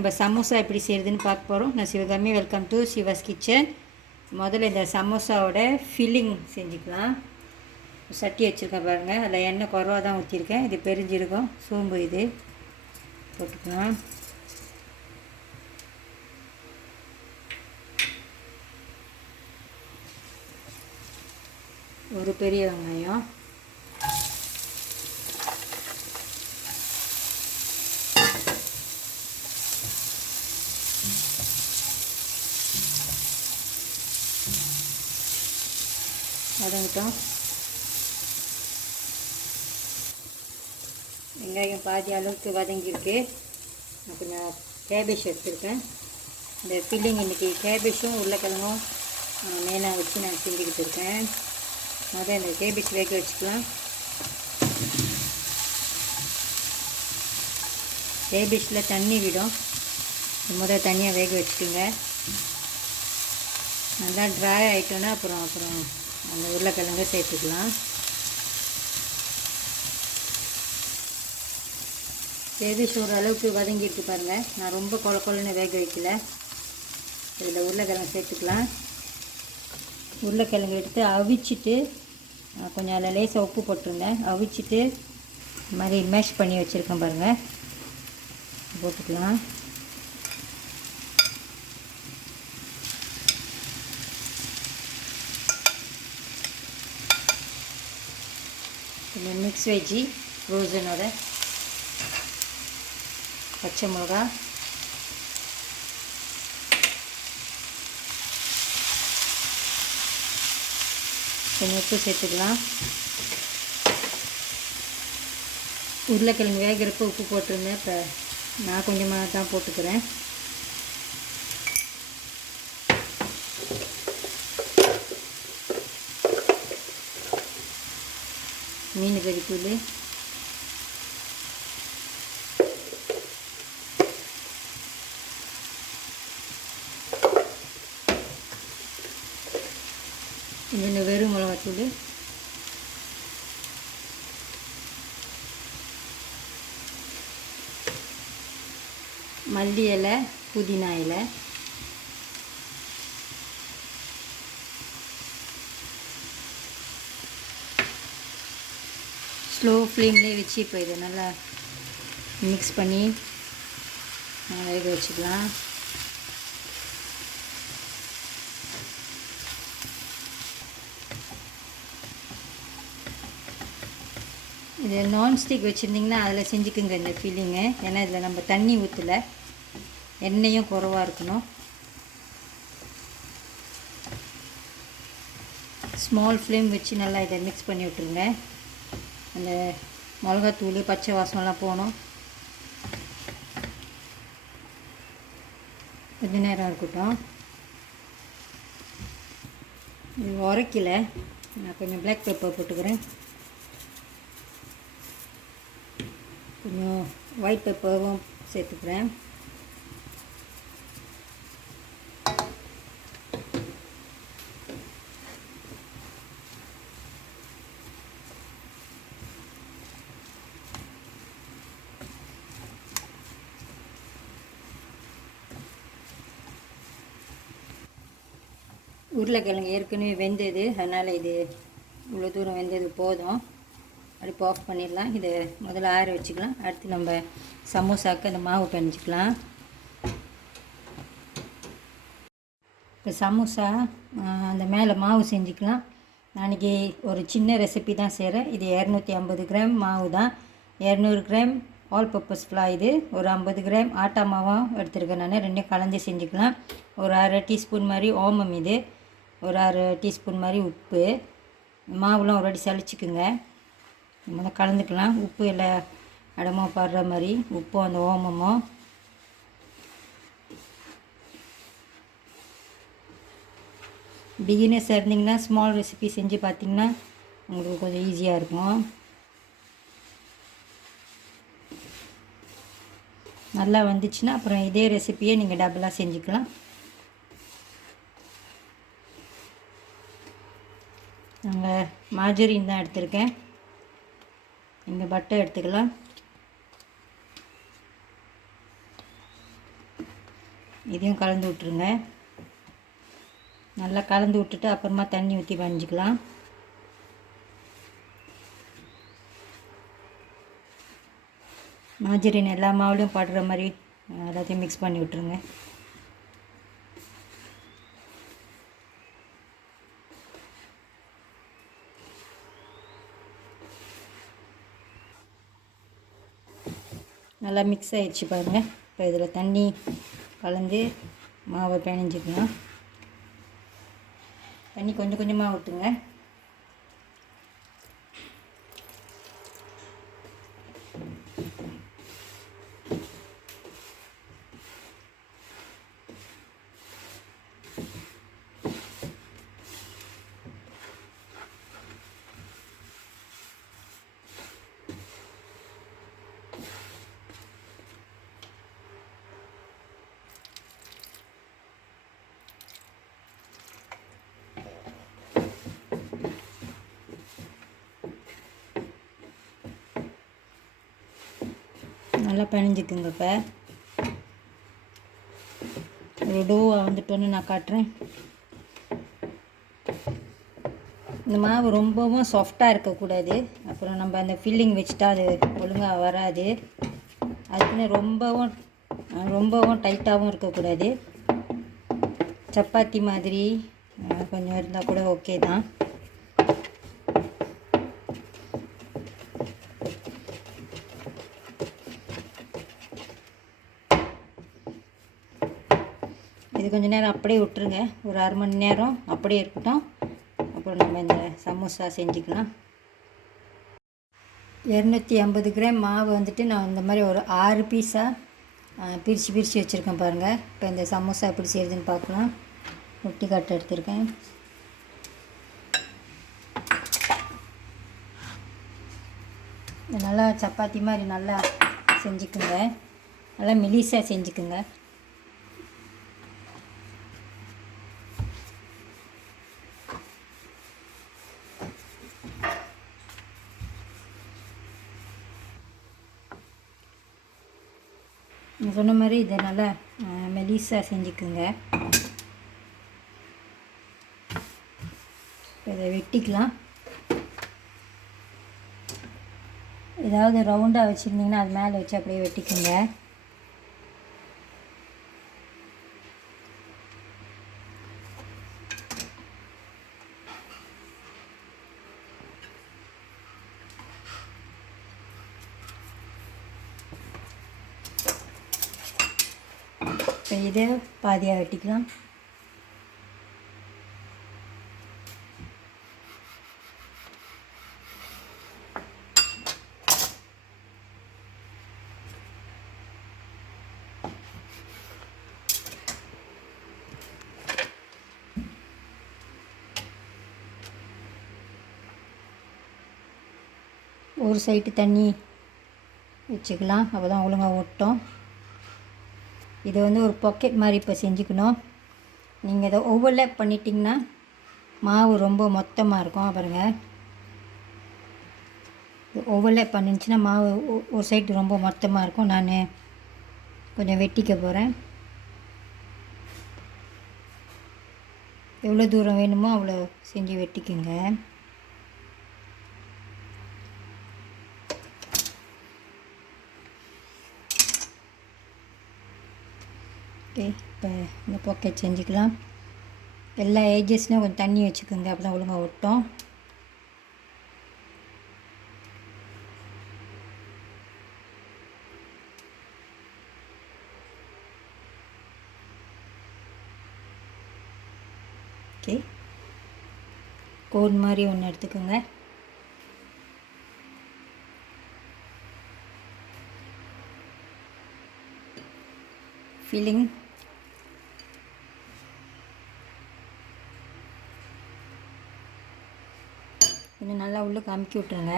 நம்ம சமோசா எப்படி செய்கிறதுன்னு பார்க்க போகிறோம். நான் Sivakami. Welcome to Siva's kitchen. முதல்ல இந்த சமோசாவோட ஃபில்லிங் செஞ்சுக்கலாம். சட்டி வச்சுருக்கேன் பாருங்கள். அதில் எண்ணெய் குறவாக தான் ஊற்றிருக்கேன். இது பெருஞ்சீரகம், சோம்பு இது போட்டுக்கலாம். ஒரு பெரிய வெங்காயம், வதங்கிட்டோம். வெங்காயம் பாதி அளவுக்கு வதங்கியிருக்கு. நான் கொஞ்சம் கேபேஜ் எடுத்துருக்கேன். இந்த ஃபில்லிங் இன்றைக்கி கேபேஜும் உருளைக்கிழங்கும் மேலே வச்சு நான் செஞ்சுக்கிட்டு இருக்கேன். முதல்ல இந்த கேபேஜ் வேக வச்சுக்கலாம். கேபேஜில் தண்ணி விடும். முதல்ல தண்ணியாக வேக வச்சுக்கோங்க. நல்லா ட்ரை ஆகிட்டோன்னா அப்புறம் அந்த உருளைக்கிழங்க சேர்த்துக்கலாம். கேபேஜ் ஓரளவுக்கு வதங்கிட்டு பாருங்கள். நான் ரொம்ப கொலன்னு வேக வைக்கல. இதில் உருளைக்கிழங்கு சேர்த்துக்கலாம். உருளைக்கிழங்கு எடுத்து அவிச்சிட்டு கொஞ்சம் அதில் லேசாக உப்பு போட்டிருந்தேன். அவிச்சிட்டு இந்த மாதிரி மேஷ் பண்ணி வச்சுருக்கேன் பாருங்கள். போட்டுக்கலாம். கொஞ்சம் மிக்ஸ் வெஜ்ஜி ஃப்ரோசனோட பச்சை மிளகா, கொஞ்சம் உப்பு சேர்த்துக்கலாம். உருளைக்கிழங்கு வேகிறப்ப உப்பு போட்டிருந்தேன். இப்போ நான் கொஞ்சமாக தான் போட்டுக்கிறேன். மீன் கறித்தூள், கொஞ்சம் வெறும் மிளகாத்தூள், மல்லி இலை, புதினா இலை, ஸ்லோ ஃப்ளேம்லேயே வச்சு இப்போ இதை நல்லா மிக்ஸ் பண்ணி வேக வச்சுக்கலாம். இது நான்ஸ்டிக் வச்சுருந்திங்கன்னா அதில் செஞ்சுக்குங்க இந்த ஃபீலிங்கு. ஏன்னா இதில் நம்ம தண்ணி ஊற்றலை, எண்ணெயும் குறவாக இருக்கணும். ஸ்மால் ஃப்ளேம் வச்சு நல்லா இதை மிக்ஸ் பண்ணி விட்டுருங்க. அந்த மிளகாத்தூள் பச்சை வாசம்லாம் போகணும். கொஞ்ச நேரம் இருக்கட்டும். இது உரைக்கல. நான் கொஞ்சம் பிளாக் பெப்பர் போட்டுக்கிறேன். கொஞ்சம் ஒயிட் பெப்பரும் சேர்த்துக்கிறேன். உருளைக்கிழங்கு ஏற்கனவே வெந்தது, அதனால் இது இவ்வளோ தூரம் வெந்தது போதும். அடுப்பு ஆஃப் பண்ணிடலாம். இதை முதல்ல ஆற வச்சுக்கலாம். அடுத்து நம்ம சமோசாவுக்கு அந்த மாவு பிணைஞ்சிக்கலாம். இப்போ சமோசா அந்த மேலே மாவு செஞ்சுக்கலாம். நாளைக்கு ஒரு சின்ன ரெசிபி தான் செய்கிறேன். இது 250 கிராம் மாவு தான். 200 கிராம் ஆல் பர்பஸ் ஃப்ளார், இது ஒரு 50 கிராம் ஆட்டா மாவும் எடுத்துருக்கேன். நான் ரெண்டையும் கலந்து செஞ்சுக்கலாம். ஒரு அரை டீஸ்பூன் மாதிரி ஓமம், இது ஒரு அரை டீஸ்பூன் மாதிரி உப்பு. மாவுலாம் ஒரு வாட்டி சளிச்சிக்குங்க. முதல்ல கலந்துக்கலாம். உப்பு எல்லாம் இடமா படுற மாதிரி உப்பும் அந்த ஓமமும். பிகினர்ஸ் இருந்தீங்கன்னா ஸ்மால் ரெசிபி செஞ்சு பார்த்திங்கன்னா உங்களுக்கு கொஞ்சம் ஈஸியாக இருக்கும். நல்லா வந்துச்சுன்னா அப்புறம் இதே ரெசிப்பியை நீங்கள் டபுளாக செஞ்சுக்கலாம். நாங்கள் மார்ஜரின் தான் எடுத்திருக்கேன். இந்த பட்டை எடுத்துக்கலாம். இதையும் கலந்து விட்ருங்க. நல்லா கலந்து விட்டுட்டு அப்புறமா தண்ணி ஊற்றி வஞ்சிக்கலாம். மாஜரின் எல்லா மாவுலையும் படுற மாதிரி எல்லாத்தையும் மிக்ஸ் பண்ணி விட்ருங்க. நல்லா மிக்ஸ் ஆகிடுச்சு பாருங்கள். இப்போ இதில் தண்ணி கலந்து மாவை பிணைஞ்சிக்கலாம். தண்ணி கொஞ்சம் கொஞ்சமாக ஊற்றுங்க. நல்லா பிணைஞ்சிக்குங்க. இப்போ ஒரு டோவாக வந்துட்டோன்னு நான் காட்டுறேன். இந்த மாவு ரொம்பவும் சாஃப்டாக இருக்கக்கூடாது, அப்புறம் நம்ம அந்த ஃபில்லிங் வச்சுட்டா அது ஒழுங்காக வராது. அதுக்குன்னு ரொம்பவும் டைட்டாகவும் இருக்கக்கூடாது. சப்பாத்தி மாதிரி கொஞ்சம் இருந்தால் கூட ஓகே தான். இது கொஞ்சம் நேரம் அப்படியே விட்டுருங்க. ஒரு 1/2 மணி நேரம் அப்படியே இருக்கட்டும். அப்புறம் நம்ம இந்த சமோசா செஞ்சுக்கலாம். 250 கிராம் மாவு வந்துட்டு நான் இந்த மாதிரி ஒரு 6 பீஸாக பிரித்து வச்சுருக்கேன் பாருங்கள். இப்போ இந்த சமோசா எப்படி செய்யுதுன்னு பார்க்கலாம். ரொட்டி கட்டை எடுத்திருக்கேன். நல்லா சப்பாத்தி மாதிரி நல்லா செஞ்சுக்குங்க. நல்லா மெலிசாக செஞ்சுக்குங்க. சொன்ன மாதிரி இதை நல்லா மெலிசாக செஞ்சுக்குங்க. இதை வெட்டிக்கலாம். ஏதாவது ரவுண்டாக வச்சுருந்தீங்கன்னா அது மேலே வச்சு அப்படியே வெட்டிக்குங்க. இப்போ இதை பாதியாக வெட்டிக்கலாம். ஒரு சைடு தண்ணி வச்சுக்கலாம், அப்போ தான் ஒழுங்காக ஒட்டும். இது வந்து ஒரு பாக்கெட் மாதிரி இப்போ செஞ்சுக்கணும். நீங்கள் இதை ஓவர்லேப் பண்ணிட்டிங்கன்னா மாவு ரொம்ப மொத்தமாக இருக்கும். பாருங்கள், ஓவர்லேப் பண்ணிச்சுன்னா மாவு ஒரு சைடு ரொம்ப மொத்தமாக இருக்கும். நான் கொஞ்சம் வெட்டிக்க போகிறேன். எவ்வளோ தூரம் வேணுமோ அவ்வளோ செஞ்சு வெட்டிக்குங்க. ஓகே, இப்போ இந்த பாக்கெட் செஞ்சுக்கலாம். எல்லா ஏஜஸ்லையும் கொஞ்சம் தண்ணி வச்சுக்கோங்க, அப்போ தான் ஒழுங்காக ஒட்டும். ஓகே, கோன் மாதிரி ஒன்று எடுத்துக்கோங்க. ஃபில்லிங் இன்னும் நல்லா உள்ளுக்கு அமுக்கி விட்ருங்க.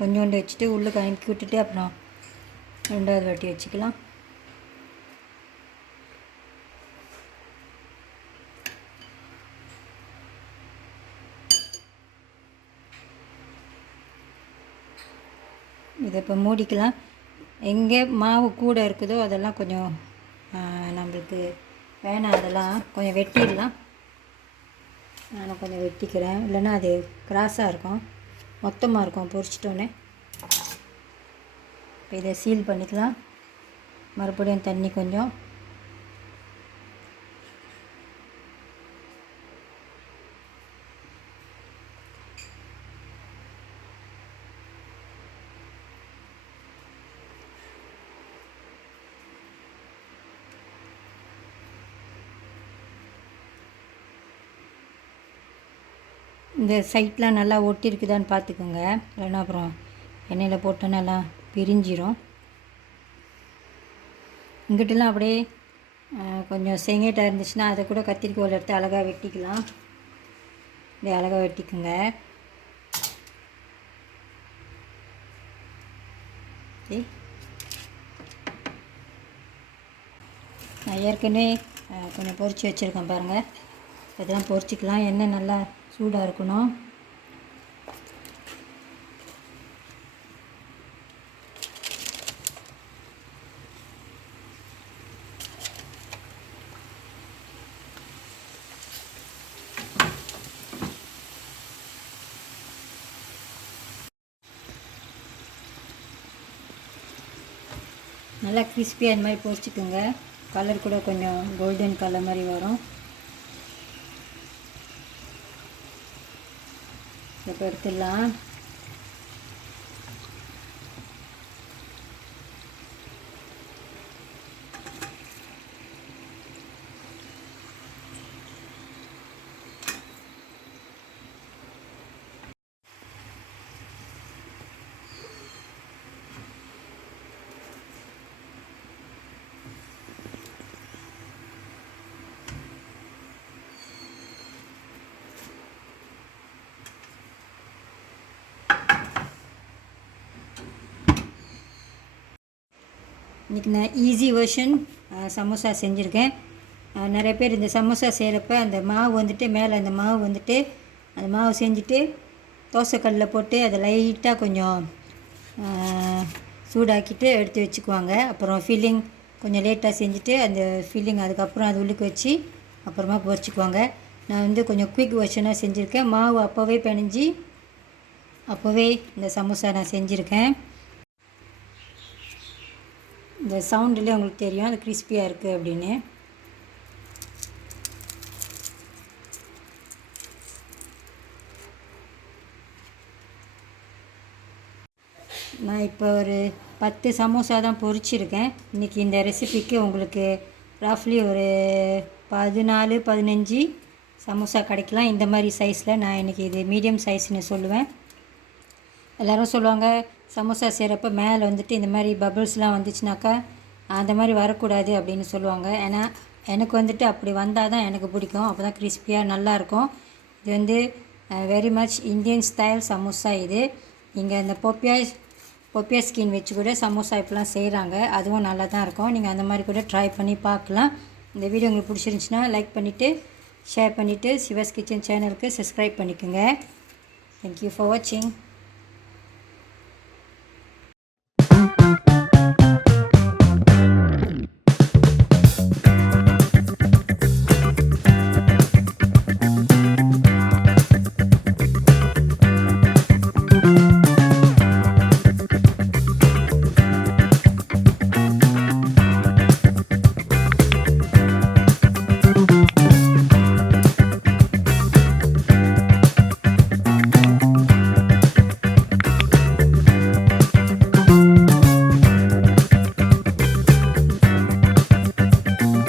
கொஞ்சோண்டு வச்சுட்டு உள்ளுக்கு அமுக்கி விட்டுட்டு அப்புறம் 2வது வாட்டி வச்சுக்கலாம். இதை இப்போ மூடிக்கலாம். எங்கே மாவு கூட இருக்குதோ அதெல்லாம் கொஞ்சம் நம்மளுக்கு வேணாம், அதெல்லாம் கொஞ்சம் வெட்டிடலாம். நான் கொஞ்சம் வெட்டிக்கிறேன், இல்லைன்னா அது கிராஸாக இருக்கும், மொத்தமாக இருக்கும் பொரிச்சிட்டோன்னே. இப்போ இதை சீல் பண்ணிக்கலாம். மறுபடியும் தண்ணி கொஞ்சம். இந்த சைட்லாம் நல்லா ஒட்டியிருக்குதான்னு பார்த்துக்கோங்க, இல்லைன்னா அப்புறம் எண்ணெயில் போட்டோன்னா எல்லாம் பிரிஞ்சிரும். இங்கிட்டலாம் அப்படியே கொஞ்சம் செங்கேட்டாக இருந்துச்சுன்னா அதை கூட கத்திரிக்கோல் எடுத்து அழகாக வெட்டிக்கலாம். இப்படி அழகாக வெட்டிக்குங்க. நான் ஏற்கனவே கொஞ்சம் பொரிச்சு வச்சுருக்கேன் பாருங்கள். இதெல்லாம் பொரிச்சிக்கலாம். எண்ணெய் நல்லா சூடாக இருக்கணும். நல்லா கிறிஸ்பியாக இந்த மாதிரி பொரிச்சிக்குங்க. கலர் கூட கொஞ்சம் கோல்டன் கலர் மாதிரி வரும். இப்போ எடுத்துடலாம். இன்றைக்கி நான் ஈஸி வெர்ஷன் சமோசா செஞ்சுருக்கேன். நிறைய பேர் இந்த சமோசா செய்கிறப்ப அந்த மாவு வந்துட்டு மேலே அந்த மாவு செஞ்சுட்டு தோசைக்கல்லில் போட்டு அதை லைட்டாக கொஞ்சம் சூடாக்கிட்டு எடுத்து வச்சுக்குவாங்க. அப்புறம் ஃபில்லிங் கொஞ்சம் லேட்டாக செஞ்சுட்டு அந்த ஃபில்லிங் அதுக்கப்புறம் அது உள்ளுக்கு வச்சு அப்புறமா பொரிச்சிக்குவாங்க. நான் வந்து கொஞ்சம் குயிக் வெர்ஷனாக செஞ்சுருக்கேன். மாவு அப்போவே பிணைஞ்சி அப்போவே இந்த சமோசா நான் செஞ்சுருக்கேன். இந்த சவுண்டில் உங்களுக்கு தெரியும் அது கிறிஸ்பியாக இருக்குது அப்படின்னு. நான் இப்போ ஒரு 10 சமோசா தான் பொரிச்சிருக்கேன். இன்றைக்கி இந்த ரெசிபிக்கு உங்களுக்கு ரஃப்லி ஒரு 14-15 சமோசா கிடைக்கலாம். இந்த மாதிரி சைஸில் நான் இன்றைக்கி இது மீடியம் சைஸ்னு சொல்லுவேன். எல்லோரும் சொல்லுவாங்க சமோசா செய்கிறப்ப மேலே வந்துட்டு இந்த மாதிரி பபிள்ஸ்லாம் வந்துச்சுனாக்கா அந்த மாதிரி வரக்கூடாது அப்படின்னு சொல்லுவாங்க. ஏன்னா எனக்கு வந்துட்டு அப்படி வந்தால் தான் எனக்கு பிடிக்கும். அப்போ தான் கிறிஸ்பியாக நல்லாயிருக்கும். இது வந்து very much Indian style samosa. இது நீங்கள் இந்த பொப்பியா ஸ்கின் வச்சு கூட சமோசா இப்போலாம் செய்கிறாங்க. அதுவும் நல்லா தான் இருக்கும். நீங்கள் அந்த மாதிரி கூட ட்ரை பண்ணி பார்க்கலாம். இந்த வீடியோ உங்களுக்கு பிடிச்சிருந்துச்சின்னா லைக் பண்ணிவிட்டு ஷேர் பண்ணிவிட்டு சிவாஸ் கிச்சன் சேனலுக்கு சப்ஸ்கிரைப் பண்ணிக்கோங்க. தேங்க்யூ ஃபார் வாட்சிங்.